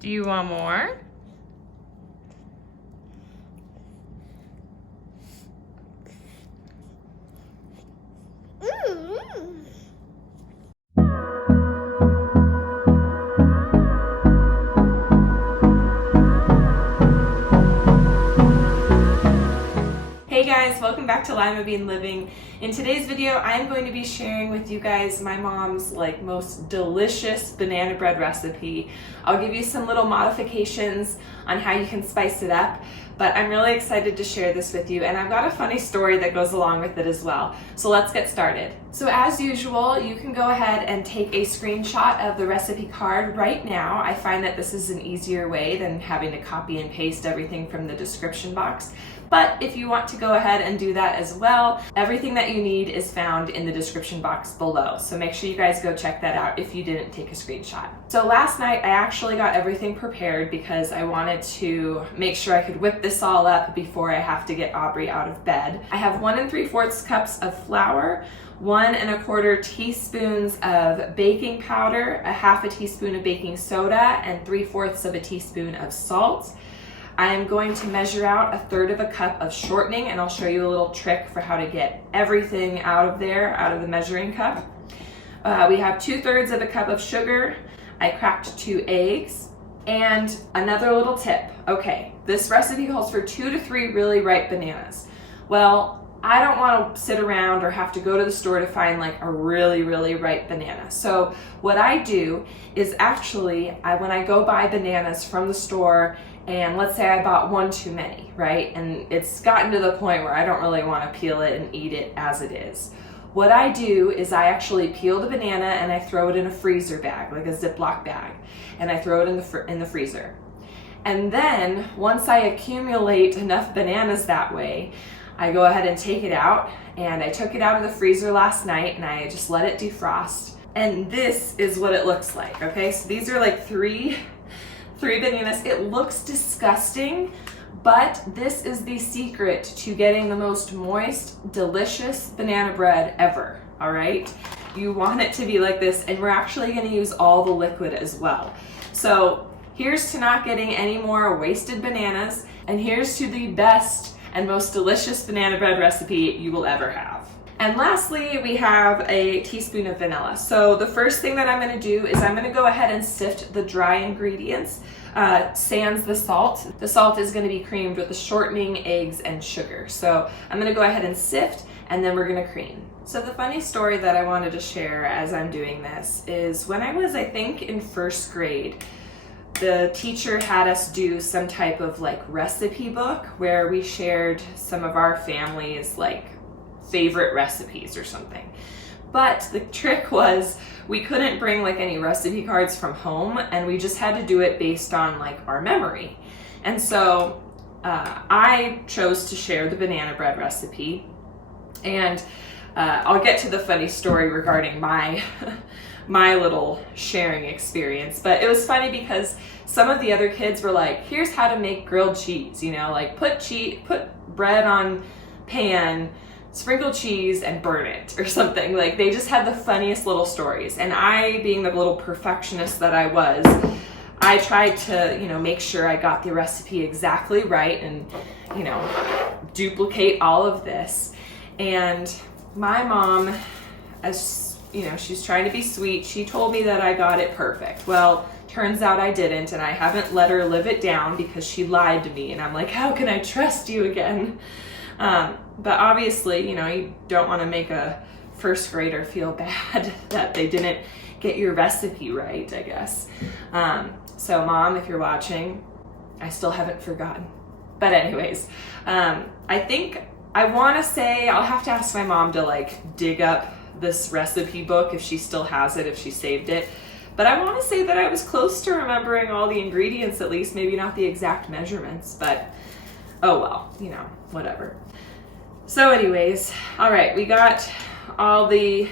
Do you want more? Hey guys, welcome back to Limabean Living. In today's video, I'm going to be sharing with you guys my mom's most delicious banana bread recipe. I'll give you some little modifications on how you can spice it up, but I'm really excited to share this with you, and I've got a funny story that goes along with it as well. So let's get started. So as usual, you can go ahead and take a screenshot of the recipe card right now. I find that this is an easier way than having to copy and paste everything from the description box. But if you want to go ahead and do that as well, everything that you need is found in the description box below. So make sure you guys go check that out if you didn't take a screenshot. So last night I actually got everything prepared because I wanted to make sure I could whip this all up before I have to get Aubrey out of bed. I have 1 3/4 cups of flour, 1 1/4 teaspoons of baking powder, a 1/2 teaspoon of baking soda, and 3/4 teaspoon of salt. I am going to measure out 1/3 cup of shortening, and I'll show you a little trick for how to get everything out of there, out of the measuring cup. We have 2/3 cup of sugar. I cracked 2 eggs. And another little tip. Okay, this recipe calls for 2 to 3 really ripe bananas. Well, I don't want to sit around or have to go to the store to find a really, really ripe banana. So what I do is actually, when I go buy bananas from the store, and let's say I bought 1 too many, right? And it's gotten to the point where I don't really want to peel it and eat it as it is. What I do is I actually peel the banana and I throw it in a freezer bag, like a Ziploc bag, and I throw it in the freezer. And then once I accumulate enough bananas that way, I go ahead and take it out, and I took it out of the freezer last night and I just let it defrost. And this is what it looks like, okay? So these are three bananas. It looks disgusting, but this is the secret to getting the most moist, delicious banana bread ever, all right? You want it to be like this, and we're actually gonna use all the liquid as well. So here's to not getting any more wasted bananas, and here's to the best and most delicious banana bread recipe you will ever have. And lastly, we have a teaspoon of vanilla. So the first thing that I'm gonna do is I'm gonna go ahead and sift the dry ingredients, sans the salt. The salt is gonna be creamed with the shortening, eggs, and sugar. So I'm gonna go ahead and sift, and then we're gonna cream. So the funny story that I wanted to share as I'm doing this is when I was, I think, in 1st grade, the teacher had us do some type of recipe book where we shared some of our family's favorite recipes or something. But the trick was we couldn't bring any recipe cards from home, and we just had to do it based on our memory. And so I chose to share the banana bread recipe, and I'll get to the funny story regarding my my little sharing experience. But it was funny because some of the other kids were like, here's how to make grilled cheese, put bread on pan, sprinkle cheese, and burn it or something. They just had the funniest little stories. And I, being the little perfectionist that I was, I tried to, make sure I got the recipe exactly right and, duplicate all of this. And my mom, as she's trying to be sweet, she told me that I got it perfect. Well, turns out I didn't, and I haven't let her live it down because she lied to me, and I'm like, how can I trust you again? But obviously, you don't want to make a 1st grader feel bad that they didn't get your recipe right, I guess. So Mom, if you're watching, I still haven't forgotten. But anyways, I think I want to say I'll have to ask my mom to dig up this recipe book if she still has it, if she saved it. But I want to say that I was close to remembering all the ingredients, at least, maybe not the exact measurements, but oh well, whatever. So anyways, all right, we got all the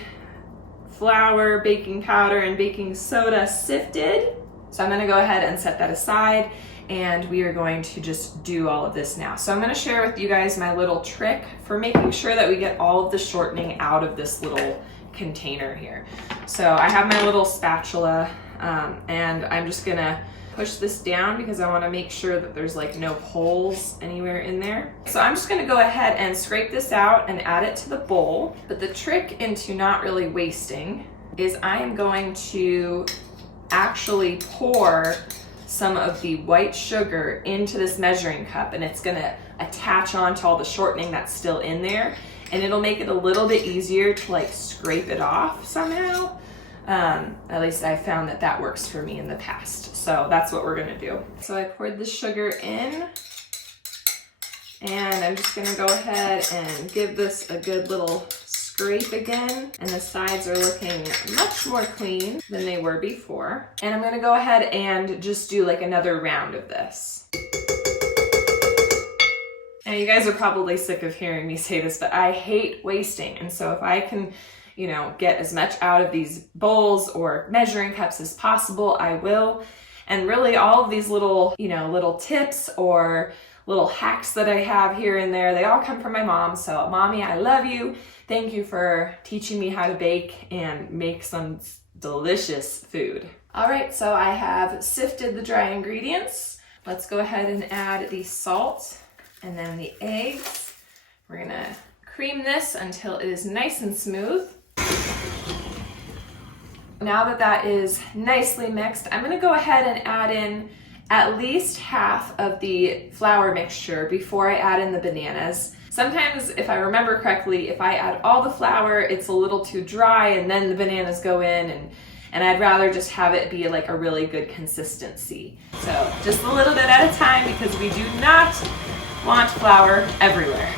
flour, baking powder, and baking soda sifted. So I'm gonna go ahead and set that aside, and we are going to just do all of this now. So I'm gonna share with you guys my little trick for making sure that we get all of the shortening out of this little container here. So I have my little spatula, and I'm just gonna push this down because I want to make sure that there's like no holes anywhere in there. So I'm just going to go ahead and scrape this out and add it to the bowl. But the trick into not really wasting is I am going to actually pour some of the white sugar into this measuring cup, and it's going to attach onto all the shortening that's still in there, and it'll make it a little bit easier to like scrape it off somehow. At least I found that that works for me in the past. So that's what we're gonna do. So I poured the sugar in, and I'm just gonna go ahead and give this a good little scrape again. And the sides are looking much more clean than they were before. And I'm gonna go ahead and just do like another round of this. Now you guys are probably sick of hearing me say this, but I hate wasting. And so if I can, you know, get as much out of these bowls or measuring cups as possible, I will. And really all of these little, you know, little tips or little hacks that I have here and there, they all come from my mom. So Mommy, I love you. Thank you for teaching me how to bake and make some delicious food. All right, so I have sifted the dry ingredients. Let's go ahead and add the salt and then the eggs. We're gonna cream this until it is nice and smooth. Now that that is nicely mixed, I'm gonna go ahead and add in at least half of the flour mixture before I add in the bananas. Sometimes, if I remember correctly, if I add all the flour, it's a little too dry and then the bananas go in, and I'd rather just have it be like a really good consistency. So just a little bit at a time, because we do not want flour everywhere.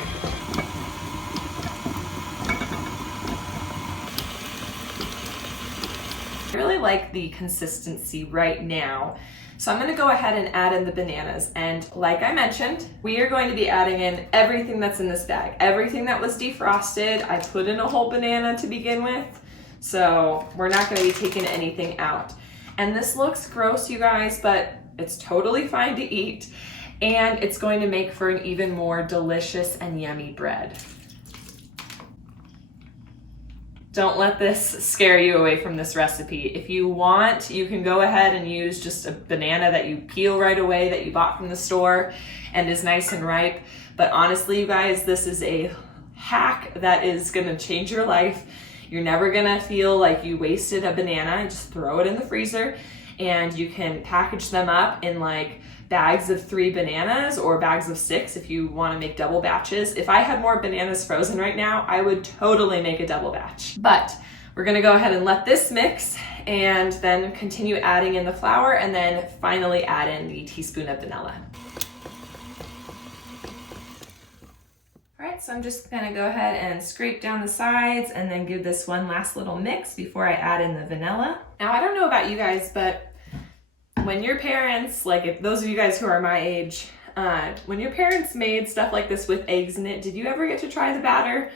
I really like the consistency right now. So I'm gonna go ahead and add in the bananas. And like I mentioned, we are going to be adding in everything that's in this bag. Everything that was defrosted, I put in a whole banana to begin with. So we're not gonna be taking anything out. And this looks gross, you guys, but it's totally fine to eat. And it's going to make for an even more delicious and yummy bread. Don't let this scare you away from this recipe. If you want, you can go ahead and use just a banana that you peel right away that you bought from the store and is nice and ripe. But honestly, you guys, this is a hack that is gonna change your life. You're never gonna feel like you wasted a banana. Just throw it in the freezer, and you can package them up in like bags of 3 bananas or bags of 6 if you want to make double batches. If I had more bananas frozen right now, I would totally make a double batch. But we're gonna go ahead and let this mix, and then continue adding in the flour, and then finally add in the teaspoon of vanilla. All right, so I'm just gonna go ahead and scrape down the sides and then give this one last little mix before I add in the vanilla. Now, I don't know about you guys, but when your parents, like if those of you guys who are my age, when your parents made stuff like this with eggs in it, did you ever get to try the batter?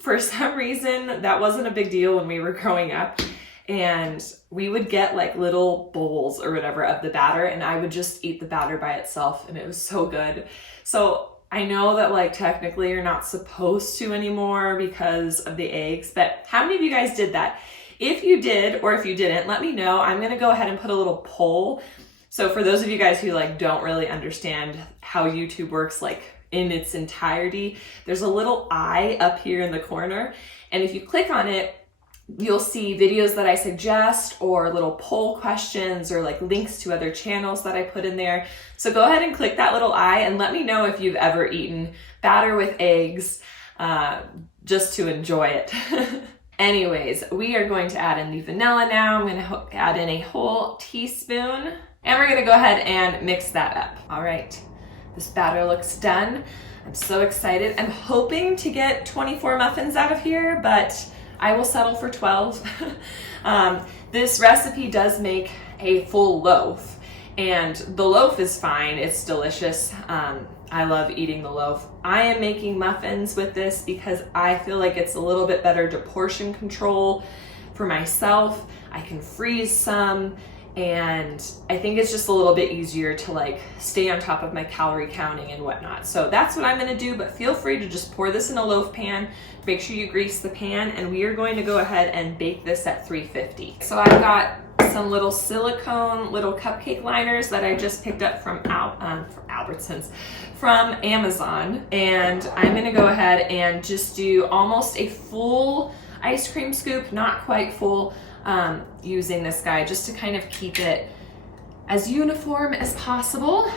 For some reason, that wasn't a big deal when we were growing up. And we would get like little bowls or whatever of the batter, and I would just eat the batter by itself, and it was so good. So I know that like technically you're not supposed to anymore because of the eggs, but how many of you guys did that? If you did, or if you didn't, let me know. I'm gonna go ahead and put a little poll. So for those of you guys who like don't really understand how YouTube works like in its entirety, there's a little eye up here in the corner. And if you click on it, you'll see videos that I suggest, or little poll questions, or like links to other channels that I put in there. So go ahead and click that little eye and let me know if you've ever eaten batter with eggs, just to enjoy it. Anyways, we are going to add in the vanilla now. I'm gonna add in a whole teaspoon, and we're gonna go ahead and mix that up. All right, this batter looks done. I'm so excited. I'm hoping to get 24 muffins out of here, but I will settle for 12. This recipe does make a full loaf, and the loaf is fine, it's delicious. I love eating the loaf. I am making muffins with this because I feel like it's a little bit better to portion control for myself. I can freeze some, and I think it's just a little bit easier to like stay on top of my calorie counting and whatnot. So that's what I'm gonna do, but feel free to just pour this in a loaf pan. Make sure you grease the pan, and we are going to go ahead and bake this at 350. So I've got some little silicone little cupcake liners that I just picked up from Albertsons, from Amazon. And I'm gonna go ahead and just do almost a full ice cream scoop, not quite full, using this guy just to kind of keep it as uniform as possible.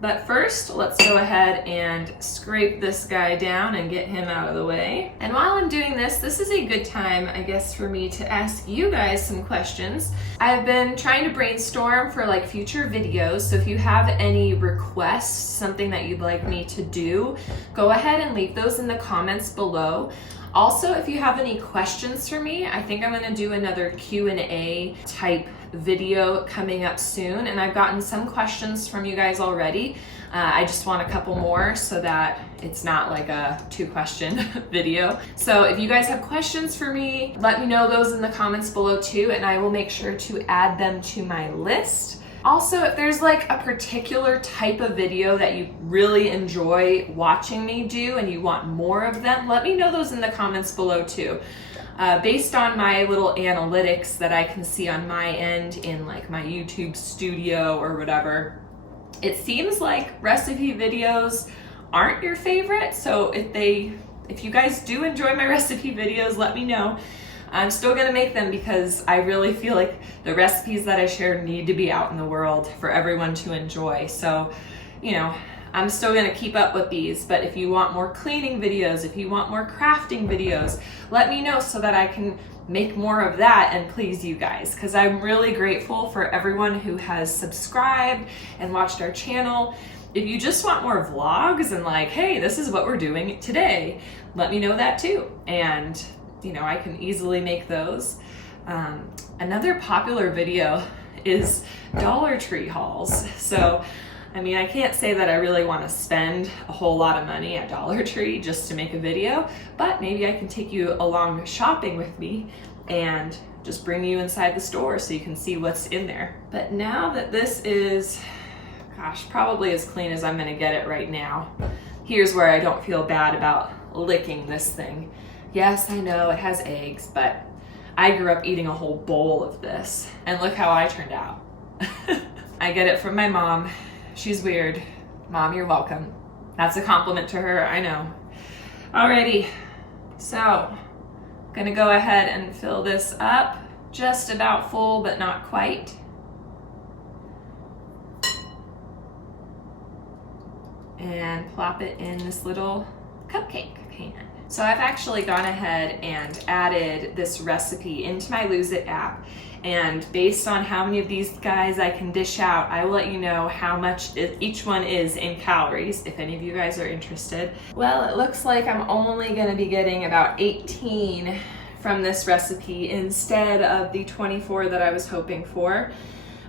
But first, let's go ahead and scrape this guy down and get him out of the way. And while I'm doing this, this is a good time, I guess, for me to ask you guys some questions. I've been trying to brainstorm for like future videos, so if you have any requests, something that you'd like me to do, go ahead and leave those in the comments below. Also, if you have any questions for me, I think I'm gonna do another Q&A type video coming up soon, and I've gotten some questions from you guys already. I just want a couple more so that it's not like a 2-question video. So if you guys have questions for me, let me know those in the comments below too, and I will make sure to add them to my list. Also, if there's like a particular type of video that you really enjoy watching me do and you want more of them, let me know those in the comments below too. Based on my little analytics that I can see on my end in like my YouTube studio or whatever, it seems like recipe videos aren't your favorite. So if you guys do enjoy my recipe videos, let me know. I'm still gonna make them because I really feel like the recipes that I share need to be out in the world for everyone to enjoy. So, you know, I'm still gonna keep up with these, but if you want more cleaning videos, if you want more crafting videos, let me know so that I can make more of that and please you guys, because I'm really grateful for everyone who has subscribed and watched our channel. If you just want more vlogs and like, hey, this is what we're doing today, let me know that too. And you know, I can easily make those. Another popular video is Dollar Tree hauls. So, I mean, I can't say that I really want to spend a whole lot of money at Dollar Tree just to make a video, but maybe I can take you along shopping with me and just bring you inside the store so you can see what's in there. But now that this is, gosh, probably as clean as I'm gonna get it right now, here's where I don't feel bad about licking this thing. Yes, I know it has eggs, but I grew up eating a whole bowl of this, and look how I turned out. I get it from my mom. She's weird. Mom, you're welcome. That's a compliment to her, I know. Alrighty, so gonna go ahead and fill this up, just about full, but not quite. And plop it in this little cupcake pan. So I've actually gone ahead and added this recipe into my Lose It app, and based on how many of these guys I can dish out, I will let you know how much each one is in calories, if any of you guys are interested. Well, it looks like I'm only gonna be getting about 18 from this recipe instead of the 24 that I was hoping for,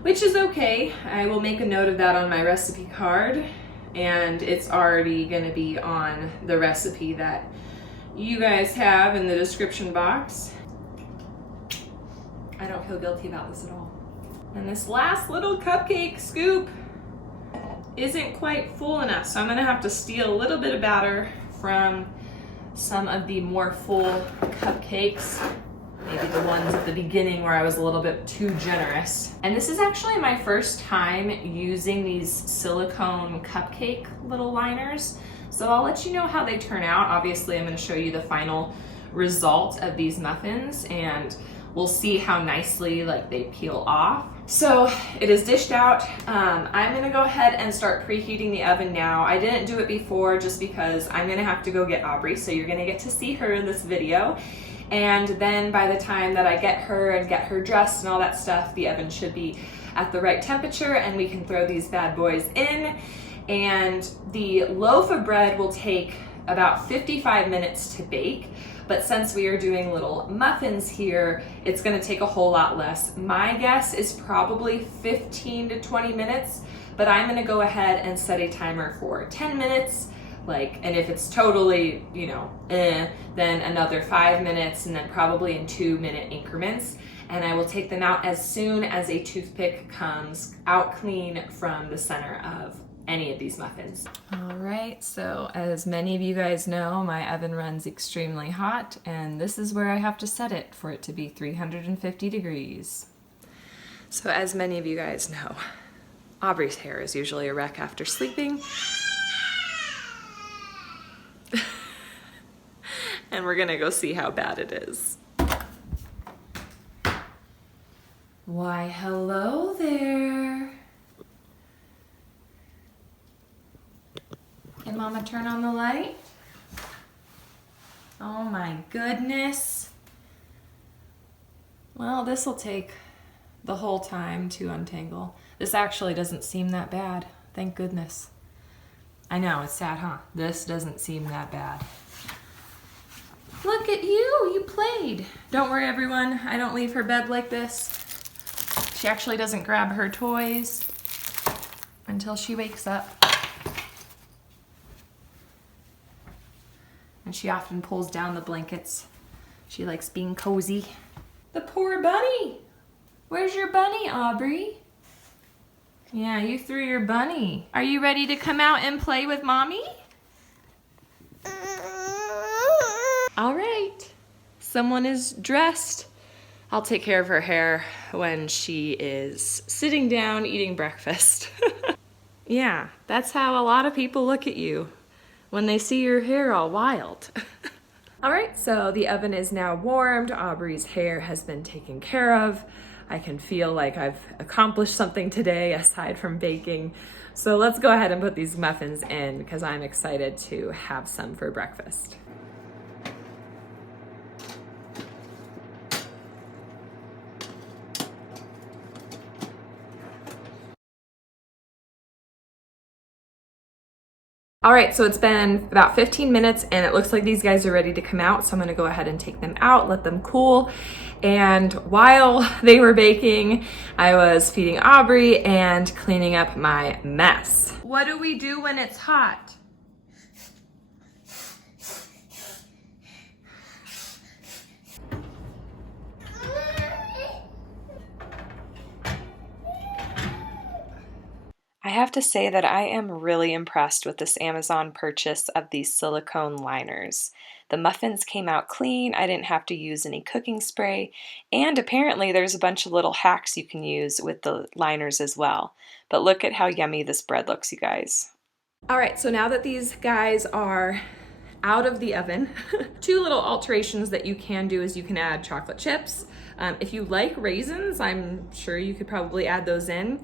which is okay. I will make a note of that on my recipe card, and it's already gonna be on the recipe that you guys have in the description box. I don't feel guilty about this at all. And this last little cupcake scoop isn't quite full enough, so I'm gonna have to steal a little bit of batter from some of the more full cupcakes, maybe the ones at the beginning where I was a little bit too generous. And this is actually my first time using these silicone cupcake little liners. So I'll let you know how they turn out. Obviously, I'm gonna show you the final result of these muffins, and we'll see how nicely like they peel off. So it is dished out. I'm gonna go ahead and start preheating the oven now. I didn't do it before just because I'm gonna have to go get Aubrey, so you're gonna get to see her in this video. And then by the time that I get her and get her dressed and all that stuff, the oven should be at the right temperature and we can throw these bad boys in. And the loaf of bread will take about 55 minutes to bake, but since we are doing little muffins here, it's gonna take a whole lot less. My guess is probably 15 to 20 minutes, but I'm gonna go ahead and set a timer for 10 minutes, and if it's totally, then another 5 minutes, and then probably in 2-minute increments. And I will take them out as soon as a toothpick comes out clean from the center of any of these muffins. All right, so as many of you guys know, my oven runs extremely hot, and this is where I have to set it for it to be 350 degrees. So as many of you guys know, Aubrey's hair is usually a wreck after sleeping. And we're gonna go see how bad it is. Why, hello there. Can Mama turn on the light? Oh my goodness. Well, this will take the whole time to untangle. This actually doesn't seem that bad. Thank goodness. I know, it's sad, huh? This doesn't seem that bad. Look at you, you played. Don't worry everyone, I don't leave her bed like this. She actually doesn't grab her toys until she wakes up. And she often pulls down the blankets. She likes being cozy. The poor bunny. Where's your bunny, Aubrey? Yeah, you threw your bunny. Are you ready to come out and play with Mommy? All right, someone is dressed. I'll take care of her hair when she is sitting down eating breakfast. Yeah, that's how a lot of people look at you when they see your hair all wild. All right, so the oven is now warmed. Aubrey's hair has been taken care of. I can feel like I've accomplished something today aside from baking. So let's go ahead and put these muffins in because I'm excited to have some for breakfast. All right, so it's been about 15 minutes and it looks like these guys are ready to come out. So I'm gonna go ahead and take them out, let them cool. And while they were baking, I was feeding Aubrey and cleaning up my mess. What do we do when it's hot? I have to say that I am really impressed with this Amazon purchase of these silicone liners. The muffins came out clean, I didn't have to use any cooking spray, and apparently there's a bunch of little hacks you can use with the liners as well. But look at how yummy this bread looks, you guys. All right, so now that these guys are out of the oven, two little alterations that you can do is you can add chocolate chips. If you like raisins, I'm sure you could probably add those in.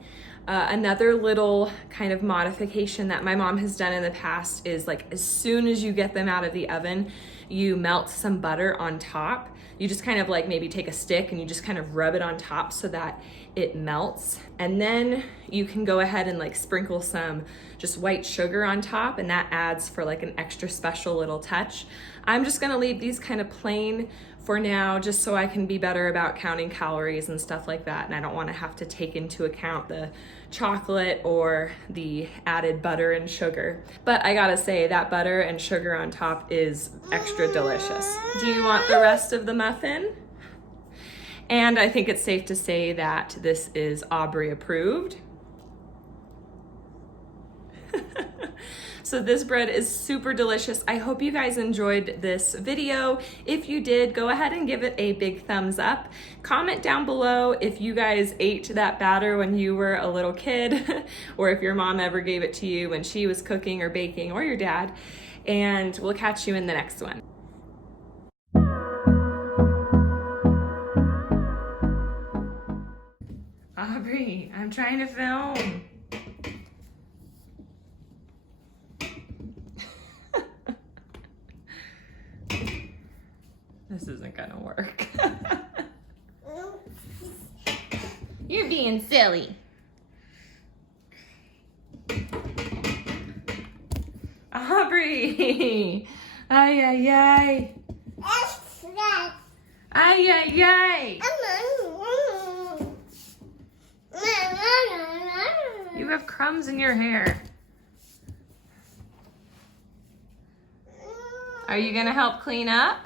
Another little kind of modification that my mom has done in the past is like as soon as you get them out of the oven, you melt some butter on top. You just kind of like maybe take a stick and you just kind of rub it on top so that it melts. And then you can go ahead and like sprinkle some just white sugar on top, and that adds for like an extra special little touch. I'm just gonna leave these kind of plain for now, just so I can be better about counting calories and stuff like that. And I don't wanna have to take into account the chocolate or the added butter and sugar. But I gotta say, that butter and sugar on top is extra delicious. Do you want the rest of the muffin? And I think it's safe to say that this is Aubrey approved. So this bread is super delicious. I hope you guys enjoyed this video. If you did, go ahead and give it a big thumbs up. Comment down below if you guys ate that batter when you were a little kid, or if your mom ever gave it to you when she was cooking or baking, or your dad. And we'll catch you in the next one. Aubrey, I'm trying to film. This isn't gonna work. You're being silly. Aubrey! Ay, ay, ay. Ay, ay, ay. You have crumbs in your hair. Are you gonna help clean up?